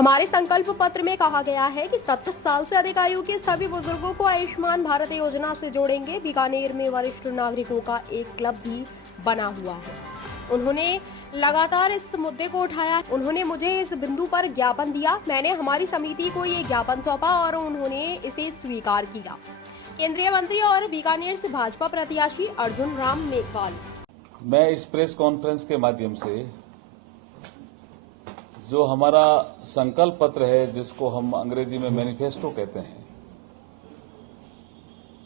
हमारे संकल्प पत्र में कहा गया है कि 70 साल से अधिक आयु के सभी बुजुर्गों को आयुष्मान भारत योजना से जोड़ेंगे। बीकानेर में वरिष्ठ नागरिकों का एक क्लब भी बना हुआ है। उन्होंने लगातार इस मुद्दे को उठाया। उन्होंने मुझे इस बिंदु पर ज्ञापन दिया। मैंने हमारी समिति को ये ज्ञापन सौंपा और उन्होंने इसे स्वीकार किया। केंद्रीय मंत्री और बीकानेर से भाजपा प्रत्याशी अर्जुन राम मेघवाल। मैं इस प्रेस कॉन्फ्रेंस के माध्यम से जो हमारा संकल्प पत्र है, जिसको हम अंग्रेजी में मैनिफेस्टो कहते हैं,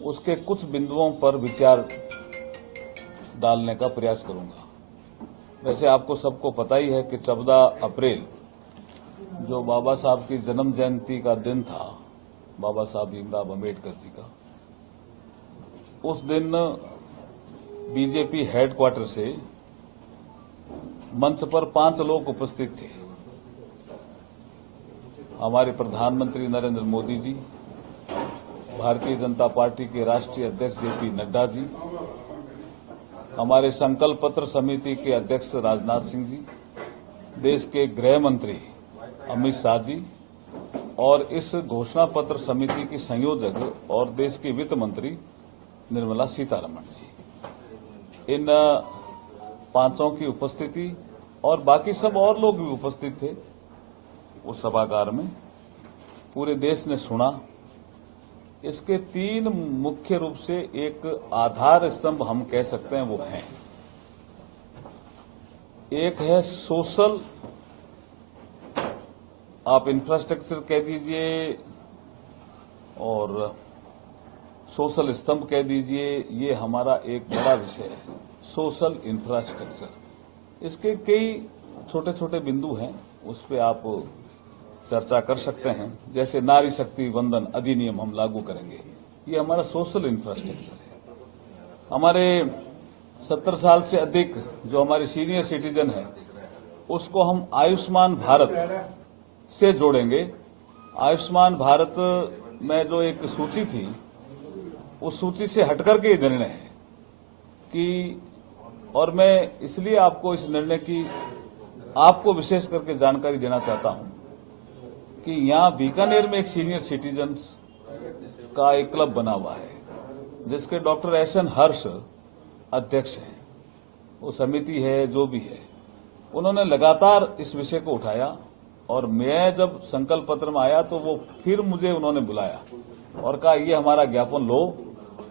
उसके कुछ बिंदुओं पर विचार डालने का प्रयास करूंगा। वैसे आपको सबको पता ही है कि 14 अप्रैल जो बाबा साहब की जन्म जयंती का दिन था, बाबा साहब भीमराव अम्बेडकर जी का, उस दिन बीजेपी हेडक्वार्टर से मंच पर 5 लोग उपस्थित थे। हमारे प्रधानमंत्री नरेंद्र मोदी जी, भारतीय जनता पार्टी के राष्ट्रीय अध्यक्ष जेपी नड्डा जी, हमारे संकल्प पत्र समिति के अध्यक्ष राजनाथ सिंह जी, देश के गृह मंत्री अमित शाह जी और इस घोषणा पत्र समिति की संयोजक और देश की वित्त मंत्री निर्मला सीतारमण जी। इन 5 की उपस्थिति और बाकी सब और लोग भी उपस्थित थे उस सभागार में। पूरे देश ने सुना। इसके 3 मुख्य रूप से एक आधार स्तंभ हम कह सकते हैं वो हैं। एक है सोशल, आप इंफ्रास्ट्रक्चर कह दीजिए और सोशल स्तंभ कह दीजिए, ये हमारा एक बड़ा विषय है, सोशल इंफ्रास्ट्रक्चर। इसके कई छोटे छोटे बिंदु हैं, उस पर आप चर्चा कर सकते हैं। जैसे नारी शक्ति वंदन अधिनियम हम लागू करेंगे, ये हमारा सोशल इंफ्रास्ट्रक्चर है। हमारे 70 साल से अधिक जो हमारे सीनियर सिटीजन है, उसको हम आयुष्मान भारत से जोड़ेंगे। आयुष्मान भारत में जो एक सूची थी, उस सूची से हटकर के ये निर्णय है कि, और मैं इसलिए आपको इस निर्णय की आपको विशेष करके जानकारी देना चाहता हूं कि यहाँ बीकानेर में एक सीनियर सिटीजन्स का एक क्लब बना हुआ है, जिसके डॉक्टर एस.एन. हर्ष अध्यक्ष हैं। वो समिति है जो भी है, उन्होंने लगातार इस विषय को उठाया और मैं जब संकल्प पत्र में आया तो वो फिर मुझे उन्होंने बुलाया और कहा ये हमारा ज्ञापन लो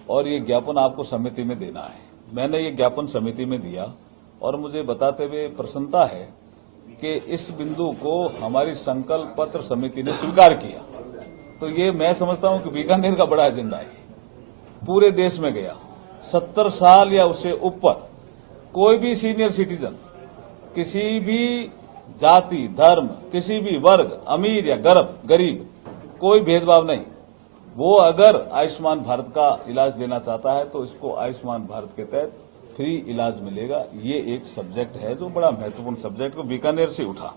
और ये ज्ञापन आपको समिति में देना है। मैंने ये ज्ञापन समिति में दिया और मुझे बताते हुए प्रसन्नता है कि इस बिंदु को हमारी संकल्प पत्र समिति ने स्वीकार किया। तो ये मैं समझता हूं कि बीकानेर का बड़ा एजेंडा है, पूरे देश में गया। 70 साल या उससे ऊपर कोई भी सीनियर सिटीजन, किसी भी जाति धर्म, किसी भी वर्ग, अमीर या गरीब, कोई भेदभाव नहीं, वो अगर आयुष्मान भारत का इलाज लेना चाहता है तो इसको आयुष्मान भारत के तहत फ्री इलाज मिलेगा। ये एक सब्जेक्ट है जो बड़ा महत्वपूर्ण सब्जेक्ट को बीकानेर से उठा।